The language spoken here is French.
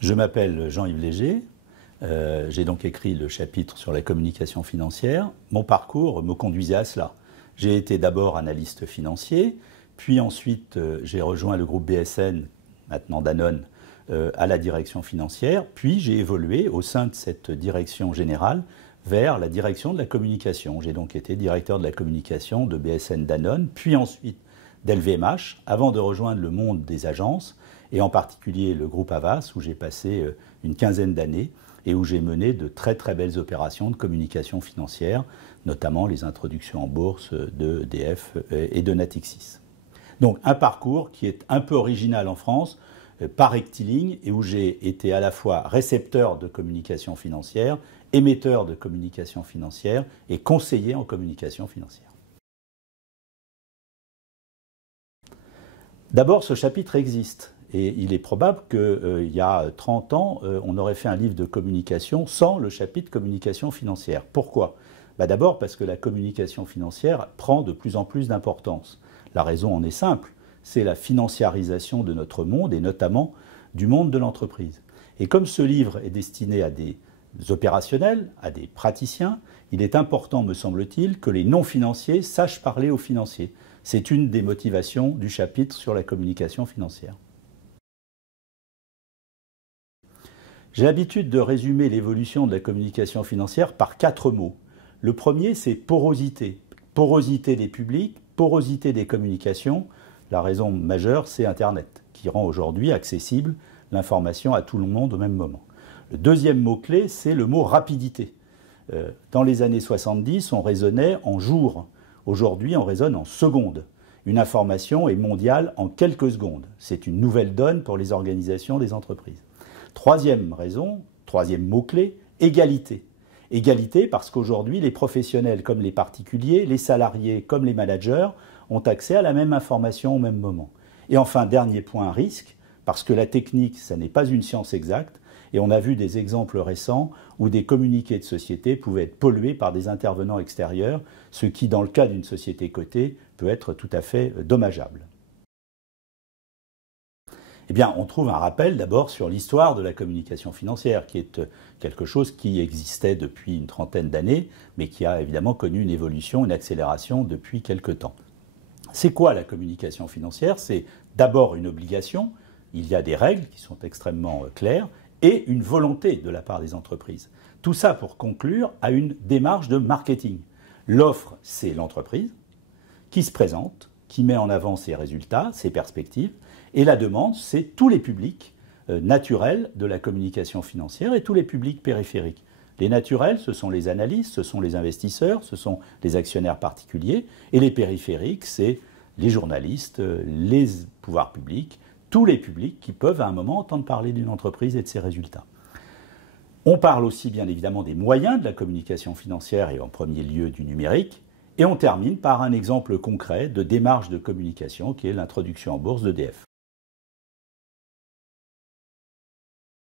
Je m'appelle Jean-Yves Léger, j'ai donc écrit le chapitre sur la communication financière. Mon parcours me conduisait à cela. J'ai été d'abord analyste financier, puis ensuite j'ai rejoint le groupe BSN, maintenant Danone, à la direction financière, puis j'ai évolué au sein de cette direction générale vers la direction de la communication. J'ai donc été directeur de la communication de BSN Danone, puis ensuite d'LVMH, avant de rejoindre le monde des agences, et en particulier le groupe Havas, où j'ai passé une quinzaine d'années et où j'ai mené de très très belles opérations de communication financière, notamment les introductions en bourse de EDF et de Natixis. Donc un parcours qui est un peu original en France, par rectiligne, et où j'ai été à la fois récepteur de communication financière, émetteur de communication financière et conseiller en communication financière. D'abord, ce chapitre existe. Et il est probable qu'il y a 30 ans, on aurait fait un livre de communication sans le chapitre communication financière. Pourquoi ? D'abord parce que la communication financière prend de plus en plus d'importance. La raison en est simple, c'est la financiarisation de notre monde et notamment du monde de l'entreprise. Et comme ce livre est destiné à des opérationnels, à des praticiens, il est important, me semble-t-il, que les non-financiers sachent parler aux financiers. C'est une des motivations du chapitre sur la communication financière. J'ai l'habitude de résumer l'évolution de la communication financière par 4 mots. Le premier, c'est porosité. Porosité des publics, porosité des communications. La raison majeure, c'est Internet, qui rend aujourd'hui accessible l'information à tout le monde au même moment. Le deuxième mot-clé, c'est le mot rapidité. Dans les années 70, on raisonnait en jours. Aujourd'hui, on raisonne en secondes. Une information est mondiale en quelques secondes. C'est une nouvelle donne pour les organisations des entreprises. Troisième raison, troisième mot-clé, égalité. Égalité parce qu'aujourd'hui, les professionnels comme les particuliers, les salariés comme les managers ont accès à la même information au même moment. Et enfin, dernier point, risque, parce que la technique, ça n'est pas une science exacte, et on a vu des exemples récents où des communiqués de société pouvaient être pollués par des intervenants extérieurs, ce qui, dans le cas d'une société cotée, peut être tout à fait dommageable. Eh bien, on trouve un rappel d'abord sur l'histoire de la communication financière, qui est quelque chose qui existait depuis une trentaine d'années, mais qui a évidemment connu une évolution, une accélération depuis quelque temps. C'est quoi la communication financière ? C'est d'abord une obligation, il y a des règles qui sont extrêmement claires, et une volonté de la part des entreprises. Tout ça pour conclure à une démarche de marketing. L'offre, c'est l'entreprise qui se présente, qui met en avant ses résultats, ses perspectives, et la demande, c'est tous les publics naturels de la communication financière et tous les publics périphériques. Les naturels, ce sont les analystes, ce sont les investisseurs, ce sont les actionnaires particuliers, et les périphériques, c'est les journalistes, les pouvoirs publics, tous les publics qui peuvent à un moment entendre parler d'une entreprise et de ses résultats. On parle aussi bien évidemment des moyens de la communication financière et en premier lieu du numérique, et on termine par un exemple concret de démarche de communication qui est l'introduction en bourse d'EDF.